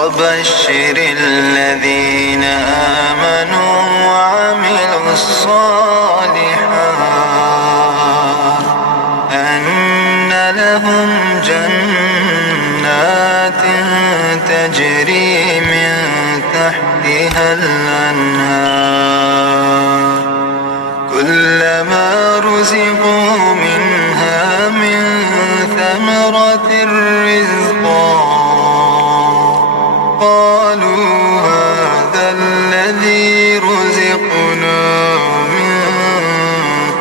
وبشر الذين آمنوا وعملوا الصالحات أن لهم جنات تجري من تحتها الأنهار كلما رزقوا منها من ثمرة رزقا قالوا هذا الذي رزقنا من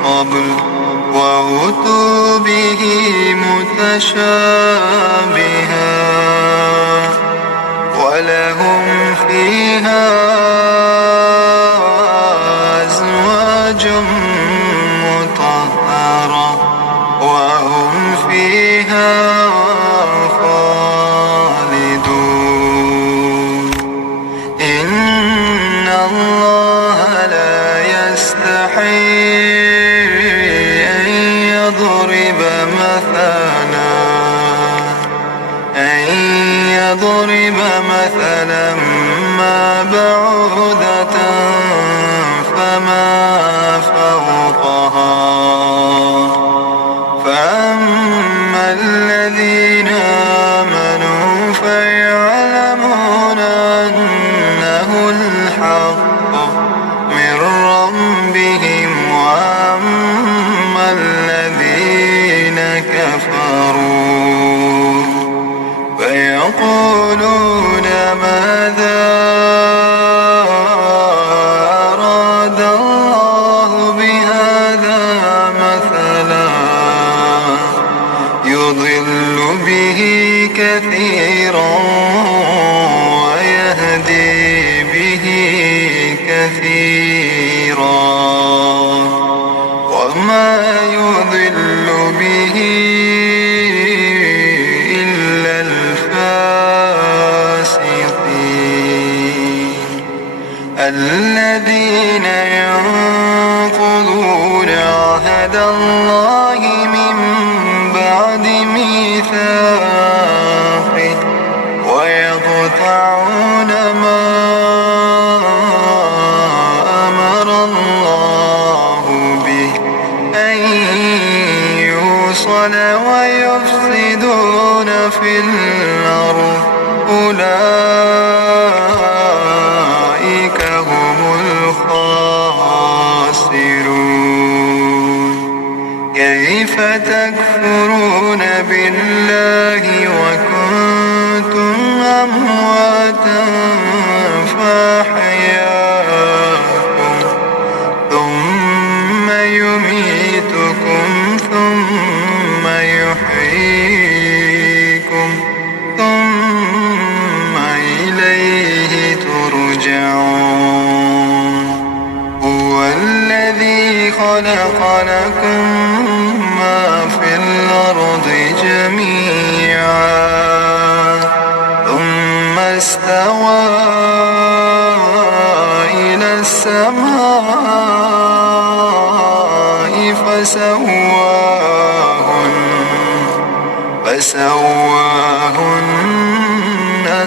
قبل وأتوا به متشابها ولهم فيها أزواج مطهرة وهم فيها خالدون إن الله لا يستحي يضرب مثلا ما بعوضة فما فوقها فأما الذين آمنوا فيعلمون أنه الحق من ربهم وأما الذين كفروا فيقولون ماذا أراد الله بهذا مثلا يضل به كثيرا ويهدي به كثيرا وما يضل به الذين ينقضون عهد الله من بعد ميثاقه ويقطعون ما أمر الله به أن يوصل ويفسدون في الأرض أولئك هم الخاسرون كيف تكفرون بالله وكنتم أمواتا فأحياكم ثم يميتكم ثم يحييكم ثم إليه ترجعون هو الذي خلق لكم ما في الأرض جميعا ثم استوى إلى السماء فسواهن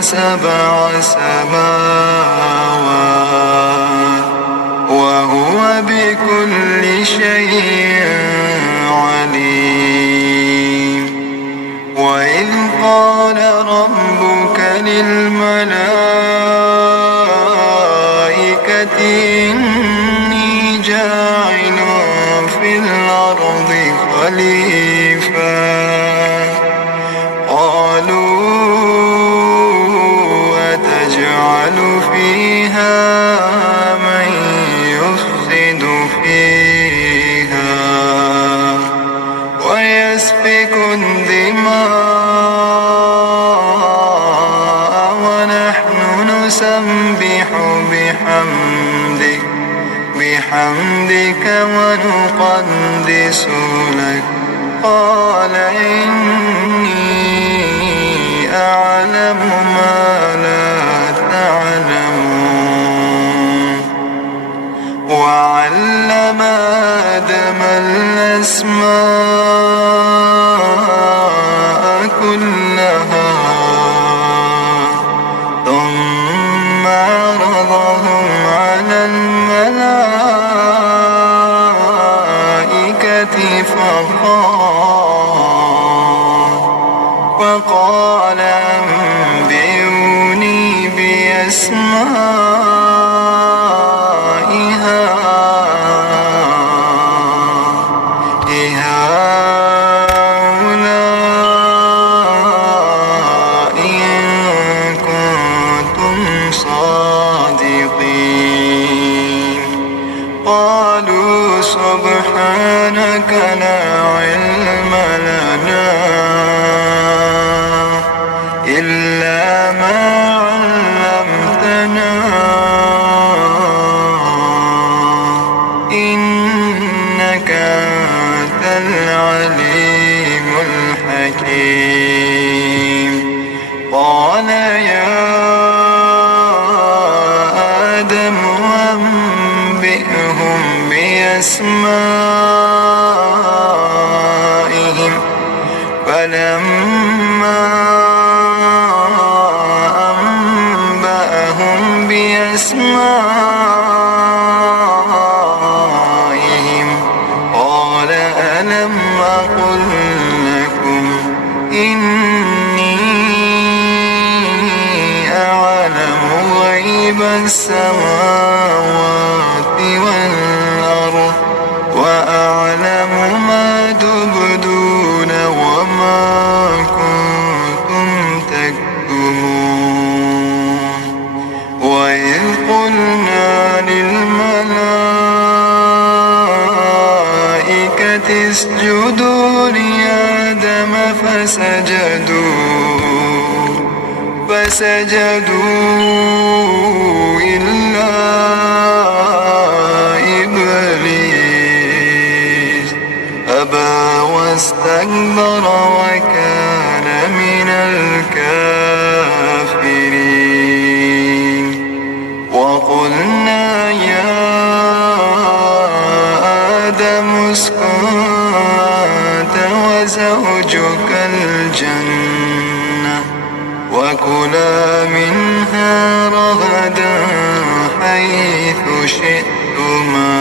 سبع سماوات وهو بكل شيء عليم وإذ قال ربك للملائكة إني جاعل في الأرض خليفة قالوا أتجعل فيها من يفسد فيها ويسفك الدماء ونحن نسبح بحمدك ونقدس لك قال إني أعلم ما لا تعلمون وعلم آدم الأسماء كلها الملائكة فقال أنبئوني بأسماء هؤلاء إن كنتم صادقين. قالوا سبحانك لا علم لنا إلا ما علمتنا إنك أنت العليم الحكيم. قال يا آدم أنبئهم بأسمائهم فلما أنبأهم بأسمائهم قال ألم أقل لكم إني أعلم غيب السماوات والأرض وأعلم ما تبدون وما كنتم تكتمون. وإذ قلنا للملائكة اسجدوا لآدم فسجدوا إلا إبليس أبى واستكبر وكان من الكافرين. وقلنا يا آدم اسكن أنت وزوجك الجنة وكلا منها رغدا حيث شئتما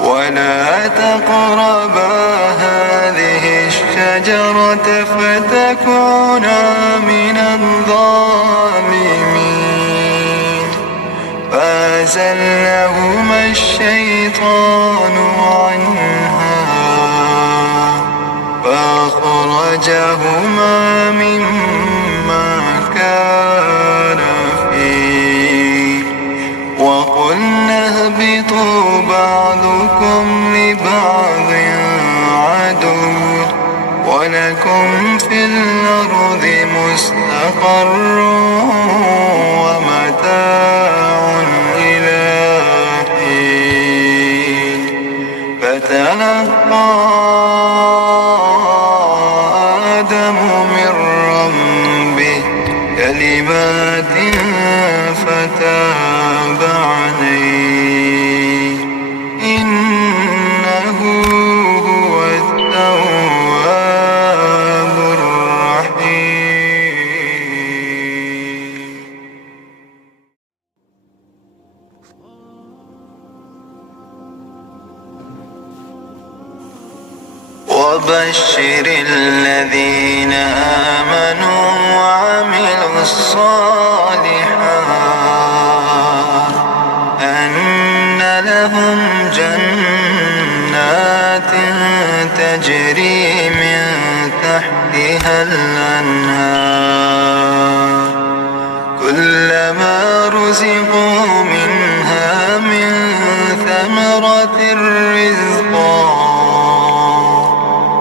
ولا تقربا هذه الشجرة فتكونا من الظالمين. فأزلهما الشيطان عنها فأخرجهما مما كان فيه وقلنا اهبطوا بعضكم لبعض عدو ولكم في الأرض مستقر ومتاع إلى حين. فتلقى آدم من ربه كلمات فتاب عليه إنه هو التواب الرحيم. وبشر الذين آمنوا وعملوا الصالحات أن لهم جنات تجري من تحتها الأنهار كلما رزقوا منها من ثمرة رزقا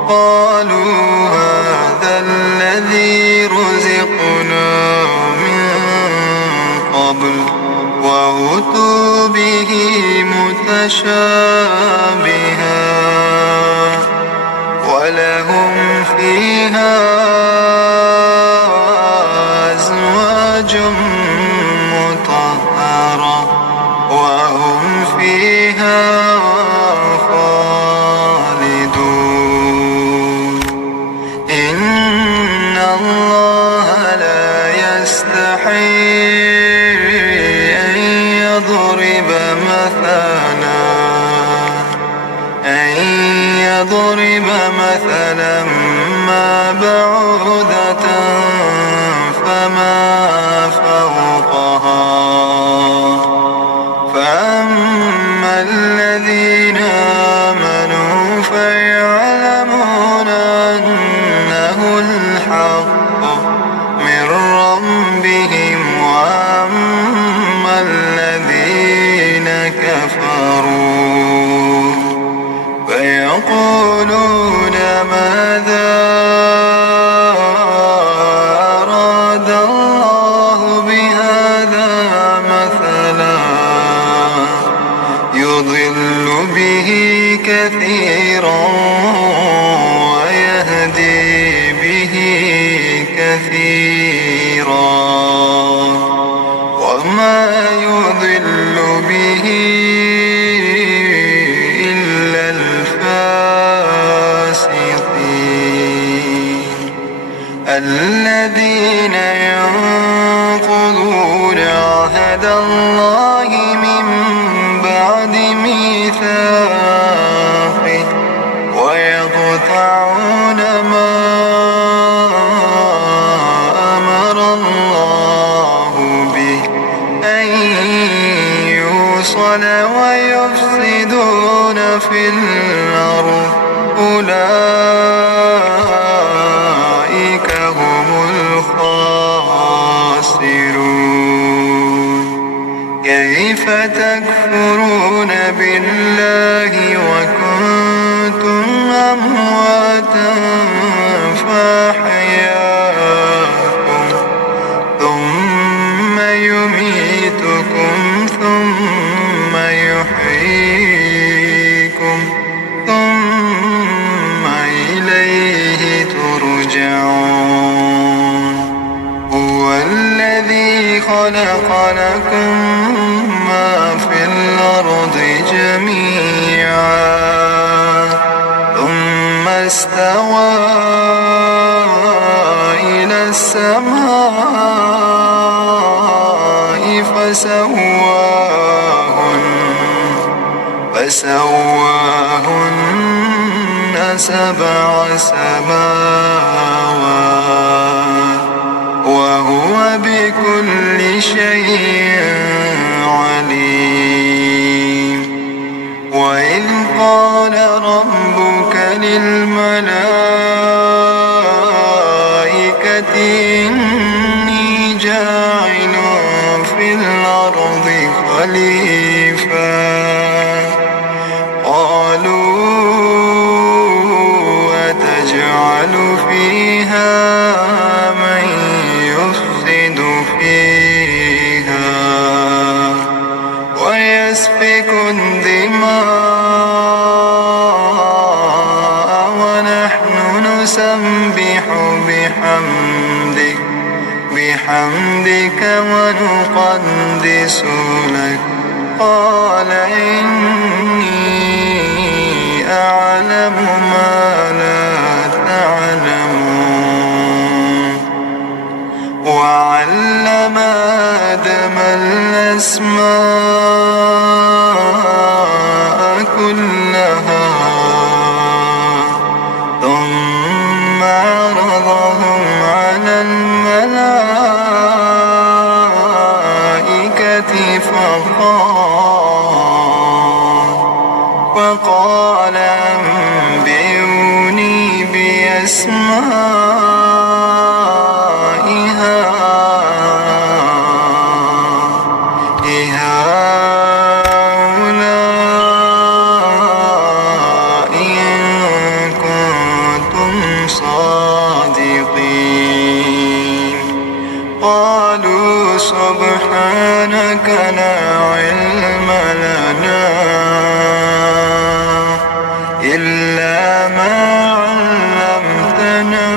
قالوا هذا الذي رزقنا من قبل وأتوا به متشابها ولهم فيها أزواج مطهرة وهم فيها خالدون. إن الله لا يستحيي أن يضرب مثلا لنضرب مثلا ما بعوضة فما فوقها فأما الذين آمنوا فيعلمون أنه الحق من ربهم وأما الذين كفروا فيقولون ماذا أراد الله بهذا مثلا يضل به كثيرا ويهدي به كثيرا وما يضل به إلا الفاسقين الذين ينقضون عهد الله من بعد ميثاقه ويقطعون ما أمر الله به أن يوصل ويفسدون في الأرض أولئك هم الخاسرون كيف تكفرون بالله وكنتم أمواتا فأحياكم ثم يميتكم ثم يحييكم ثم إليه ترجعون هو الذي خلق لكم ما في الأرض جميعا ثم استوى إلى السماء فسواهن سبع سماوات وهو بكل شيء عليم وإذ قال ربك للملائكة إني جاعل في الأرض خليفة قالوا أتجعل فيها من يفسد فيها ويسفك الدماء ونحن نسبح بحمدك ونقدس لك قال إني أعلم ما لا تعلمون وعلم آدم الأسماء كلها ثم عرضهم على الملائكة فقال أنبئوني بأسماء هؤلاء إن كنتم صادقين قالوا سبحانك لا علم لنا إلا ما علمتنا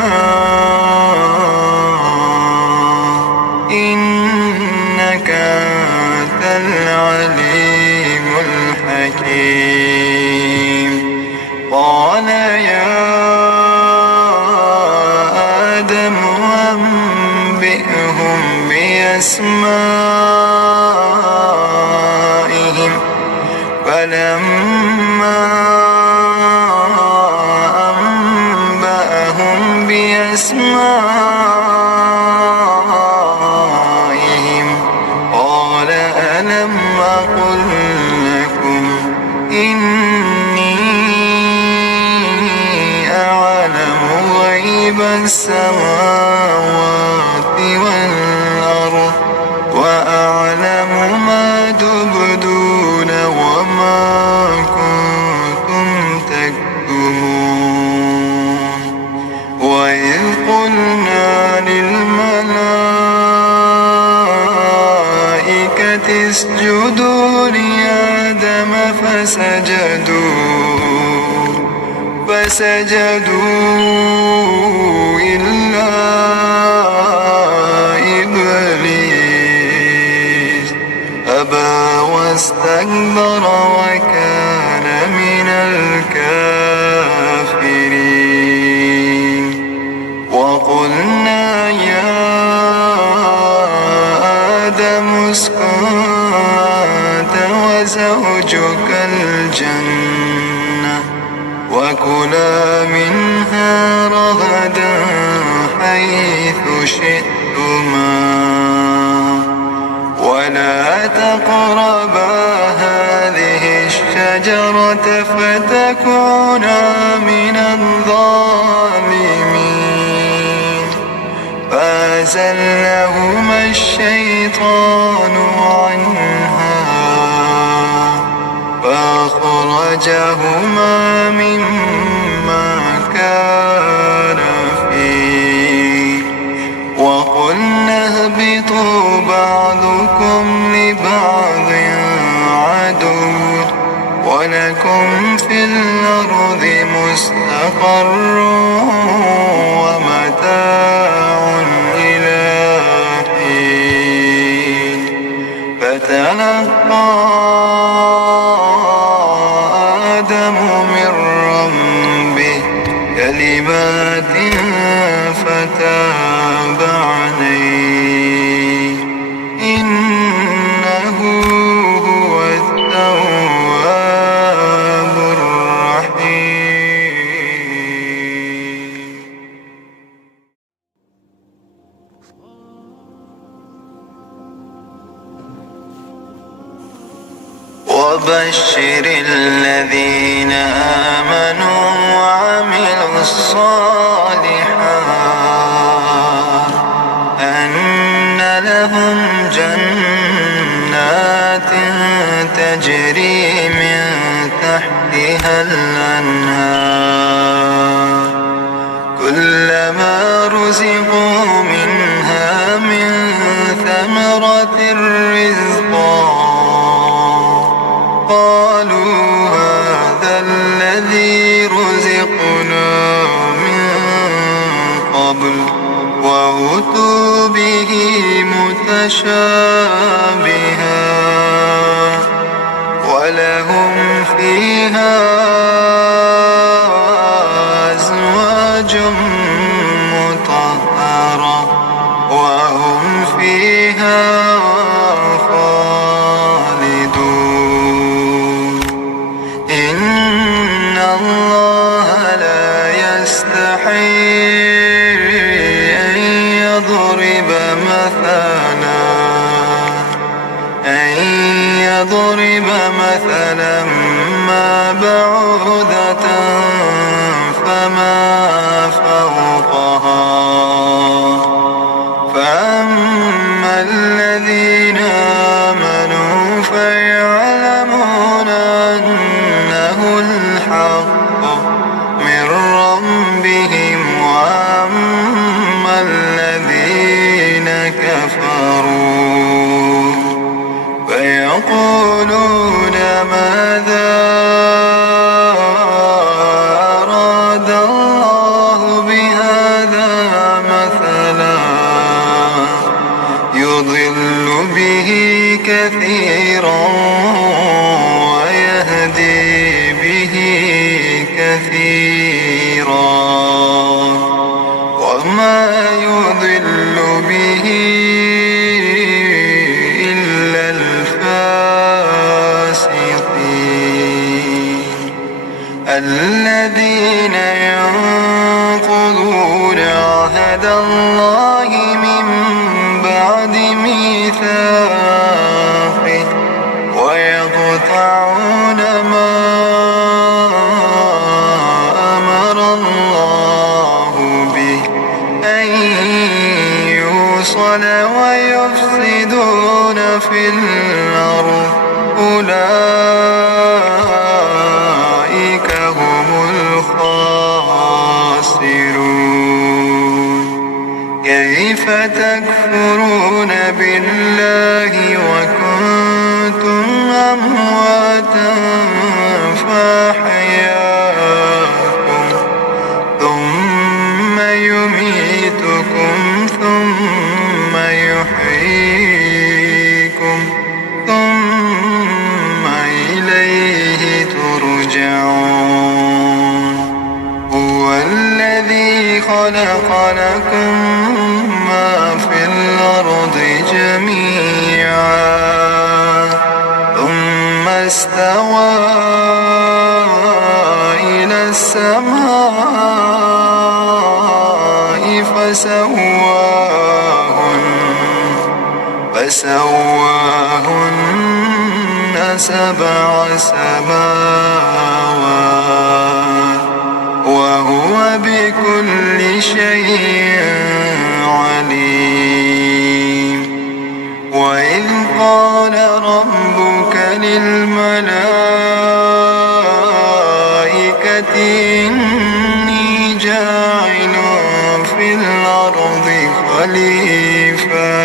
إنك أنت العليم الحكيم قال يا آدم أنبئهم بأسمائهم فلما السماوات والأرض وأعلم ما تبدون وما كنتم تكتمون وإذ قلنا للملائكة اسجدوا لآدم فسجدوا إلا إبليس أبى واستكبر وكان من الكافرين وقلنا يا آدم اسكن أنت وزوجك الجنة وكلا منها رغدا حيث شئتما ولا تقربا هذه الشجرة فتكونا من الظالمين فأزلهما الشيطان عنها فأخرجهما مما كان فيه وقلنا اهبطوا بعضكم لبعض عدو ولكم في الأرض مستقر ومتاع إلى حين فتلقى آدم من ربه كلمات فتاب عليه إنه هو التواب الرحيم. وبشر الذين آمنوا وعملوا الصالحات أن لهم جنات تجري من تحتها الأنهار كلما رزقوا منها من ثمرة رزقا قالوا هذا الذي رزقنا من قبل وأتوا به متشابها ولهم فيها أزواج مطهرة وهم فيها خالدون إن الله لا يستحي أن يضرب مثلا ما بعوضة فما فوقها فأما الذين آمنوا فيعلمون أنه الحق من ربهم وأما الذين كفروا فيقولون ماذا أراد الله بهذا مثلا يضل به كثيرا ويهدي به كثيرا وما يضل به إلا الفاسقين الذين ينقضون عهد الله من بعد ميثاقه ويقطعون ما أمر الله به ويفسدون في الأرض أولئك هم الخاسرون. كيف تكفرون بالله وكنتم أمواتا فأحياكم ثم يميتكم ثم يحييكم ثم إليه ترجعون. هو الذي خلق لكم ما في الأرض جميعا ثم استوى إلى السماء فسواهن سبع سماوات وهو بكل شيء عليم. وإذ قال ربك للملائكة إني جاعل في الأرض خليفة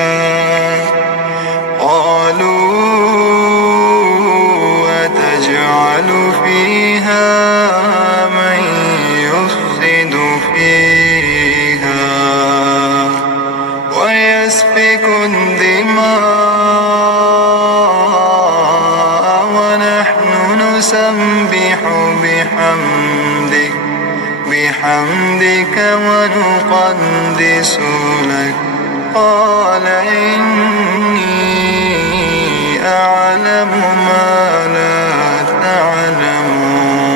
قالوا أتجعل فيها من يفسد فيها ويسفك الدماء ونحن نسبح بحمدك ونقدس لك قال إني أعلم ما لا تعلمون.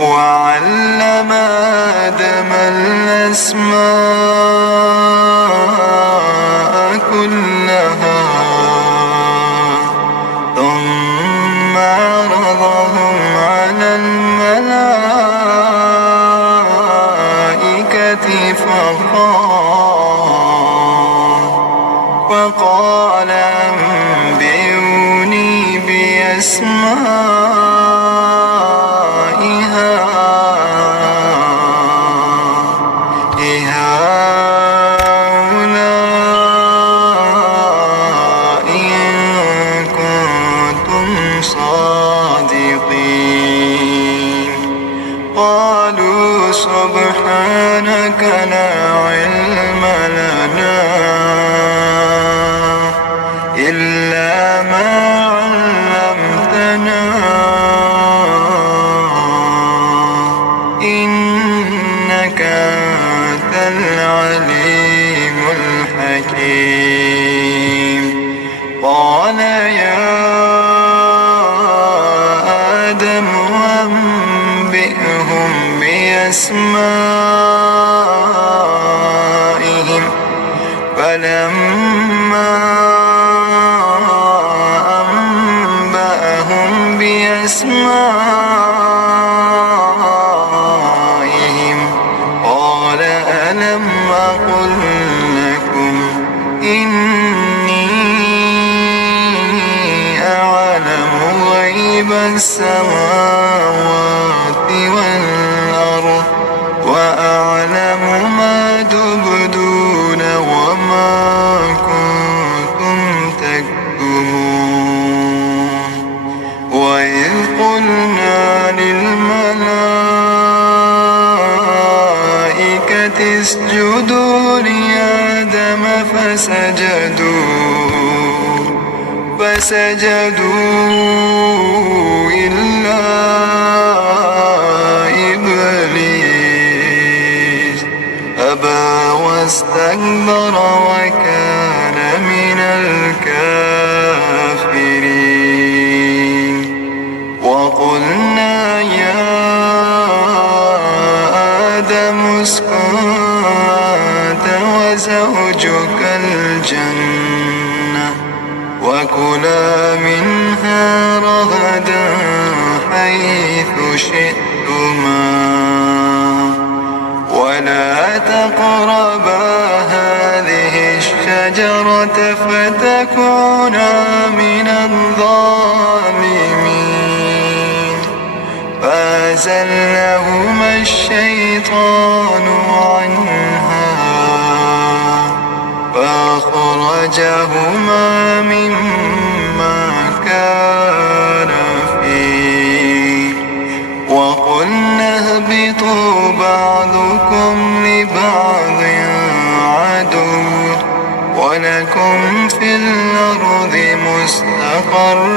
وعلم آدم الأسماء كلها ثم عرضهم على الملائكة فقال أنبئوني بأسماء هؤلاء إن كنتم صادقين. قالوا سبحانك لا علم لنا إلا ما علمتنا إنك أنت العليم الحكيم. قال يا آدم أنبئهم بأسمائهم فلما أنبأهم بأسمائهم قال ألم أقل لكم إني أعلم غيب السماوات والأرض وأعلم ما تبدون وما كنتم تكتمون. وإذ قلنا للملائكة اسجدوا لآدم فسجدوا إلا إبليس أبى واستكبر وكان من الكافرين. وقلنا يا آدم اسكن أنت وزوجك الجنة وكلا منها رغدا حيث شئتما ولا تقربا فأزلهما الشيطان عنها فأخرجهما مما كان فيه وقلنا اهبطوا بعضكم لبعض عدو ولكم في الأرض مستقر